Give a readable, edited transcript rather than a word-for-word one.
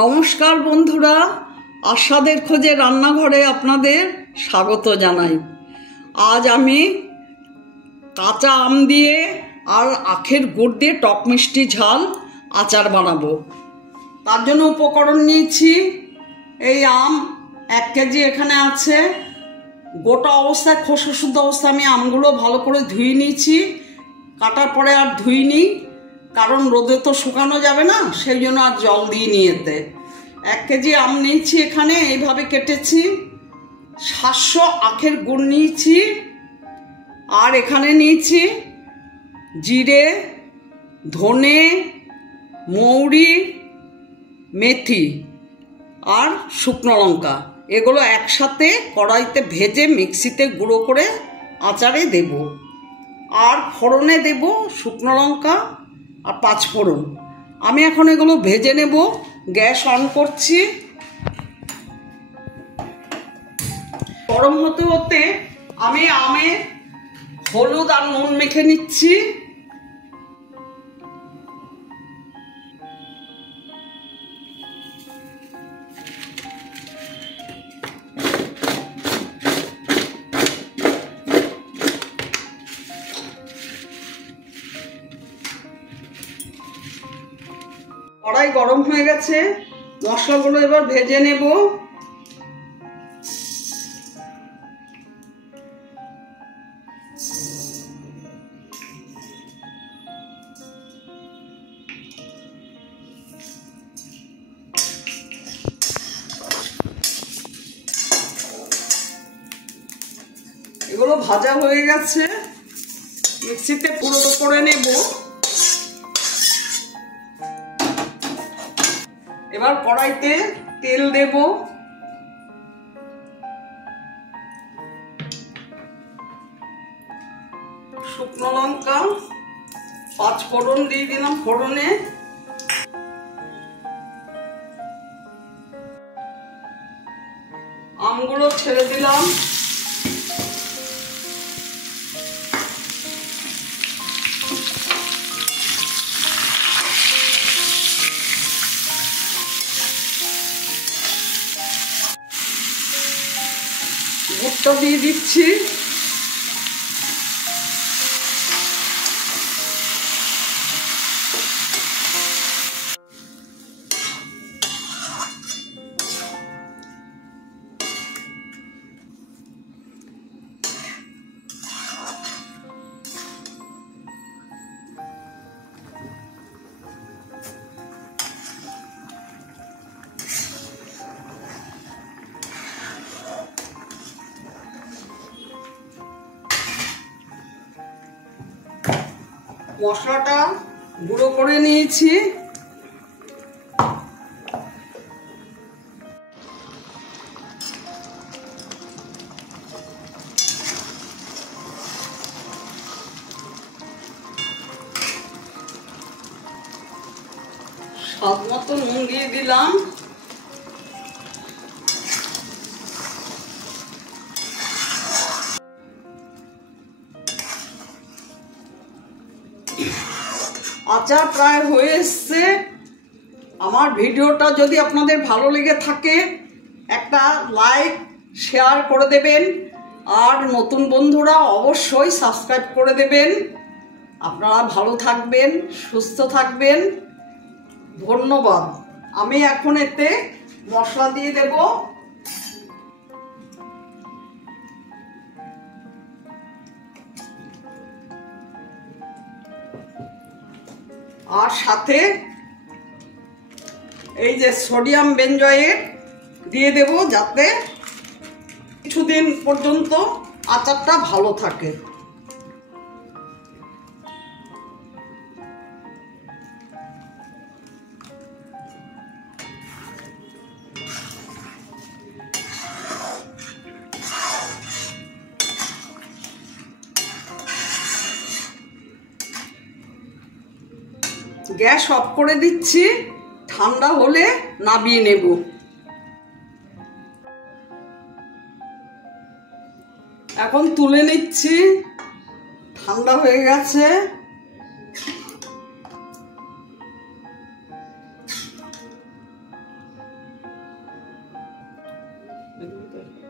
নমস্কার বন্ধুরা, আশাদের খোঁজে রান্নাঘরে আপনাদের স্বাগত জানাই। আজ আমি কাঁচা আম দিয়ে আর আখের গুড় দিয়ে টক মিষ্টি ঝাল আচার বানাবো। তার জন্য উপকরণ নিয়েছি, এই আম 1 কেজি এখানে আছে। গোটা অবস্থায় খোসা শুদ্ধ অবস্থায় আমি আমগুলো ভালো করে ধুয়ে নিয়েছি। কাটার পরে আর ধুইনি, কারণ রোদে তো শুকানো যাবে না, সেই জন্য আর জল দিয়ে নিয়েতে। 1 কেজি আম নিয়েছি, এখানে এইভাবে কেটেছি। 700 আখের গুড় নিয়েছি, আর এখানে নিয়েছি জিরে, ধনে, মৌরি, মেথি আর শুকনো লঙ্কা। এগুলো একসাথে কড়াইতে ভেজে মিক্সিতে গুঁড়ো করে আচারে দেব। আর ফোড়নে দেব শুকনো লঙ্কা আর 5 ফোড়ন। আমি এখন এগুলো ভেজে নেব। গ্যাস অন করছি। গরম হতে হতে আমি আমে হলুদ আর নুন মেখে নিচ্ছি। কড়াই গরম হয়ে গেছে, মশলাগুলো এবার ভেজে নেব। এগুলো ভাজা হয়ে গেছে, মিক্সিতে পুরো করে নেব। এবার কড়াইতে তেল দেব। শুকনো লঙ্কা 5 ফোড়ন দিয়ে দিলাম। ফোড়নে আমগুলো ছেড়ে দিলাম। গুড়টা দিয়ে দিচ্ছি। মশলাটা গুঁড়ো করে নিয়েছি। স্বাদ মতো নুন দিয়ে দিলাম। আচার প্রায় হয়ে এসছে। আমার ভিডিওটা যদি আপনাদের ভালো লেগে থাকে, একটা লাইক শেয়ার করে দেবেন, আর নতুন বন্ধুরা অবশ্যই সাবস্ক্রাইব করে দেবেন। আপনারা ভালো থাকবেন, সুস্থ থাকবেন। ধন্যবাদ। আমি এখন এতে মশলা দিয়ে দেব। আর সাথে এই যে সোডিয়াম বেনজয়েট দিয়ে দেব, যাতে কিছুদিন পর্যন্ত আচারটা ভালো থাকে। গ্যাস অফ করে দিচ্ছি। ঠান্ডা হলে নামিয়ে নেব। এখন তুলে নিচ্ছি, ঠান্ডা হয়ে গেছে। দেবো